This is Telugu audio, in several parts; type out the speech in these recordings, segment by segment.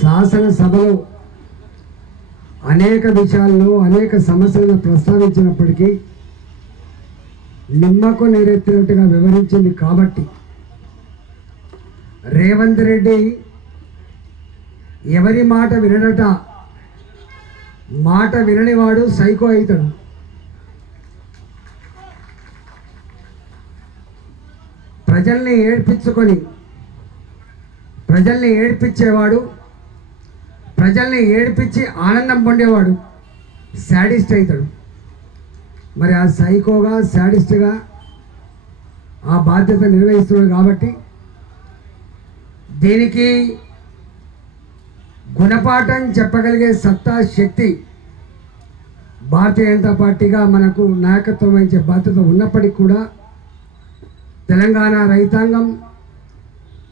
శాసనసభలో అనేక విషయాలను అనేక సమస్యలను ప్రస్తావించినప్పటికీ నిమ్మకు నీరెత్తినట్టుగా వివరించింది కాబట్టి రేవంత్ రెడ్డి ఎవరి మాట వినడట, మాట విననివాడు సైకో అవుతాడు. ప్రజల్ని ఏడ్పించుకొని ప్రజల్ని ఏడ్పించేవాడు, ప్రజల్ని ఏడ్పించి ఆనందం పొందేవాడు శాడిస్ట్ అవుతాడు. మరి ఆ సైకోగా శాడిస్ట్గా ఆ బాధ్యత నిర్వహిస్తున్నాడు కాబట్టి దీనికి గుణపాఠం చెప్పగలిగే సత్తా శక్తి భారతీయ జనతా పార్టీగా మనకు నాయకత్వం వహించే బాధ్యత ఉన్నప్పటికీ కూడా తెలంగాణ రైతాంగం,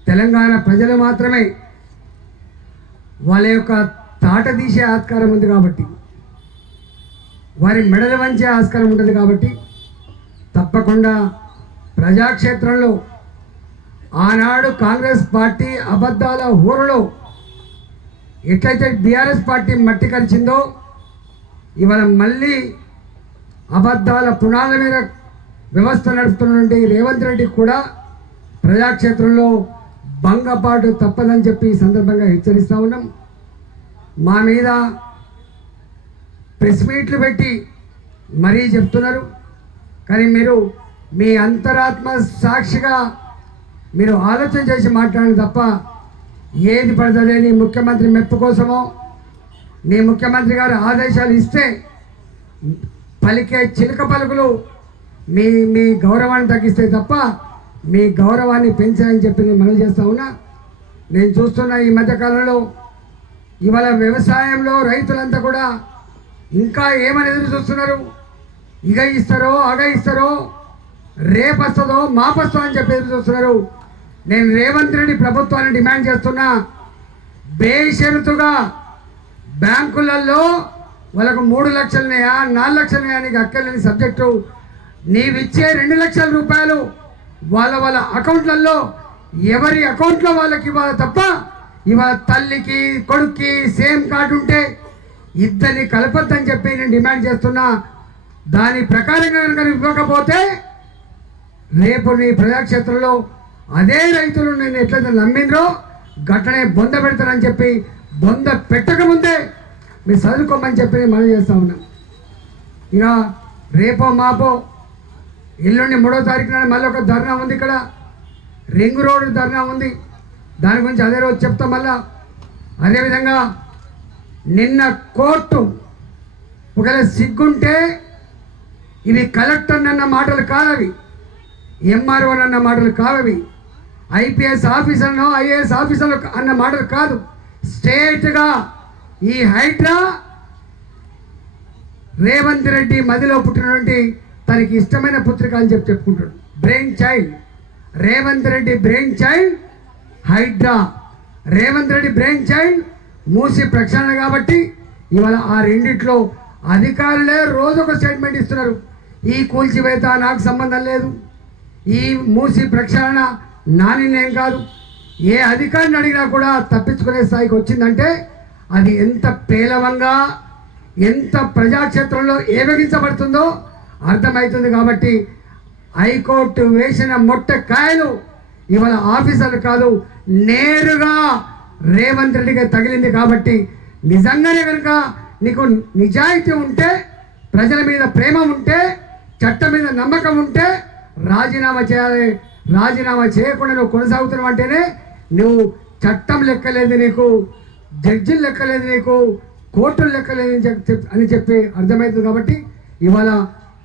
తెలంగాణ ప్రజలు మాత్రమే వాళ్ళ యొక్క తాట తీసే ఆస్కారం ఉంది కాబట్టి, వారి మెడలు వంచే ఆస్కారం ఉంటుంది కాబట్టి తప్పకుండా ప్రజాక్షేత్రంలో ఆనాడు కాంగ్రెస్ పార్టీ అబద్ధాల హోరులో ఎట్లయితే బీఆర్ఎస్ పార్టీ మట్టి కరిచిందో ఇవాళ మళ్ళీ అబద్ధాల పునాదుల మీద వ్యవస్థ నడుపుతున్నటువంటి రేవంత్ రెడ్డి కూడా ప్రజాక్షేత్రంలో భంగపాటు తప్పదని చెప్పి ఈ సందర్భంగా హెచ్చరిస్తూ ఉన్నాం. మా మీద ప్రెస్ మీట్లు పెట్టి మరీ చెప్తున్నారు, కానీ మీరు మీ అంతరాత్మ సాక్షిగా మీరు ఆలోచన చేసి మాట్లాడండి తప్ప ఏది పడుతుంది నీ ముఖ్యమంత్రి మెప్పు కోసమో నీ ముఖ్యమంత్రి గారు ఆదేశాలు ఇస్తే పలికే చిలుక పలుకులు మీ మీ గౌరవాన్ని తగ్గిస్తే తప్ప మీ గౌరవాన్ని పెంచాలని చెప్పి నేను మనవి చేస్తా ఉన్నా. నేను చూస్తున్న ఈ మధ్యకాలంలో ఇవాళ వ్యవసాయంలో రైతులంతా కూడా ఇంకా ఏమని ఎదురు చూస్తున్నారు, ఇగ ఇస్తారో అగ ఇస్తారో రేపు వస్తుందో మాపొస్తో అని చెప్పి ఎదురు చూస్తున్నారు. నేను రేవంత్ రెడ్డి ప్రభుత్వాన్ని డిమాండ్ చేస్తున్నా, బేషరతుగా బ్యాంకులలో వాళ్ళకు 3 లక్షలున్నాయా 4 లక్షలున్నాయా నీకు అక్కర్లేని సబ్జెక్టు, నీవిచ్చే 2 లక్షల రూపాయలు వాళ్ళ అకౌంట్లలో ఎవరి అకౌంట్లో వాళ్ళకి ఇవ్వాలి తప్ప ఇవాళ తల్లికి కొడుక్కి సేమ్ కార్డు ఉంటే ఇద్దరిని కలపొద్దని చెప్పి నేను డిమాండ్ చేస్తున్నా. దాని ప్రకారంగా కనుక ఇవ్వకపోతే రేపు నీ ప్రజాక్షేత్రంలో అదే రైతులు నేను ఎట్లయితే నమ్మిండ్రో గట్టనే బొంద పెడతానని చెప్పి బొంద పెట్టకముందే మీరు చదువుకోమని చెప్పి నేను మనం చేస్తూ ఉన్నాం. ఇక రేపో మాపో ఎల్లుండి 3వ తారీఖు నాడు మళ్ళీ ఒక ధర్నా ఉంది, ఇక్కడ రింగ్ రోడ్ ధర్నా ఉంది, దాని గురించి అదే రోజు చెప్తాం. మళ్ళా అదేవిధంగా నిన్న కోర్టు ఒకవేళ సిగ్గుంటే ఇవి కలెక్టర్ అన్న మాటలు కాదవి, ఎంఆర్ఓ అన్న మాటలు కావవి, ఐపీఎస్ ఆఫీసర్నో ఐఏఎస్ ఆఫీసర్లు అన్న మాటలు కాదు. స్ట్రేట్గా ఈ హైడ్రా రేవంత్ రెడ్డి మదిలో పుట్టినటువంటి తనకి ఇష్టమైన పుత్రిక అని చెప్పి చెప్పుకుంటాడు. Brain child Revanth Reddy, brain child Hydraa. Revanth Reddy brain child Musi ప్రక్షాళన కాబట్టి ఇవాళ ఆ రెండిట్లో అధికారులే రోజు ఒక స్టేట్మెంట్ ఇస్తున్నారు, ఈ కూల్చివేత నాకు సంబంధం లేదు, ఈ మూసి ప్రక్షాళన నా నిర్ణయం కాదు. ఏ అధికారిని అడిగినా కూడా తప్పించుకునే స్థాయికి వచ్చిందంటే అది ఎంత పేలవంగా ఎంత ప్రజాక్షేత్రంలో ఏవగించబడుతుందో అర్థమవుతుంది. కాబట్టి హైకోర్టు వేసిన మొట్టకాయలు ఇవాళ ఆఫీసర్లు కాదు నేరుగా రేవంత్ రెడ్డికి తగిలింది. కాబట్టి నిజంగానే కనుక నీకు నిజాయితీ ఉంటే, ప్రజల మీద ప్రేమ ఉంటే, చట్టం మీద నమ్మకం ఉంటే రాజీనామా చేయాలి. రాజీనామా చేయకుండా నువ్వు కొనసాగుతున్నావు అంటేనే నువ్వు చట్టం లెక్కలేదు, నీకు జడ్జిలు లెక్కలేదు, నీకు కోర్టులు లెక్కలేదు అని చెప్పి అర్థమవుతుంది. కాబట్టి ఇవాళ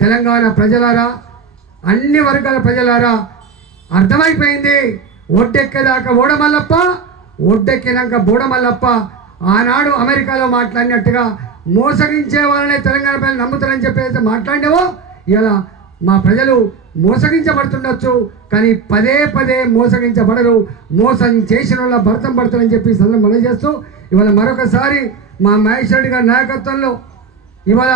తెలంగాణ ప్రజలారా, అన్ని వర్గాల ప్రజలారా అర్థమైపోయింది. ఒడ్డెక్కేదాకా ఓడమల్లప్ప, ఒడ్డెక్కినాక బోడమల్లప్ప. ఆనాడు అమెరికాలో మాట్లాడినట్టుగా మోసగించే వాళ్ళనే తెలంగాణ ప్రజలు నమ్ముతారని చెప్పి మాట్లాడినావో ఇలా మా ప్రజలు మోసగించబడుతుండొచ్చు, కానీ పదే పదే మోసగించబడరు. మోసం చేసిన వాళ్ళ భర్తం పడతారని చెప్పి సందర్భం మనం చేస్తూ ఇవాళ మరొకసారి మా మహేష్ రెడ్డి గారి నాయకత్వంలో ఇవాళ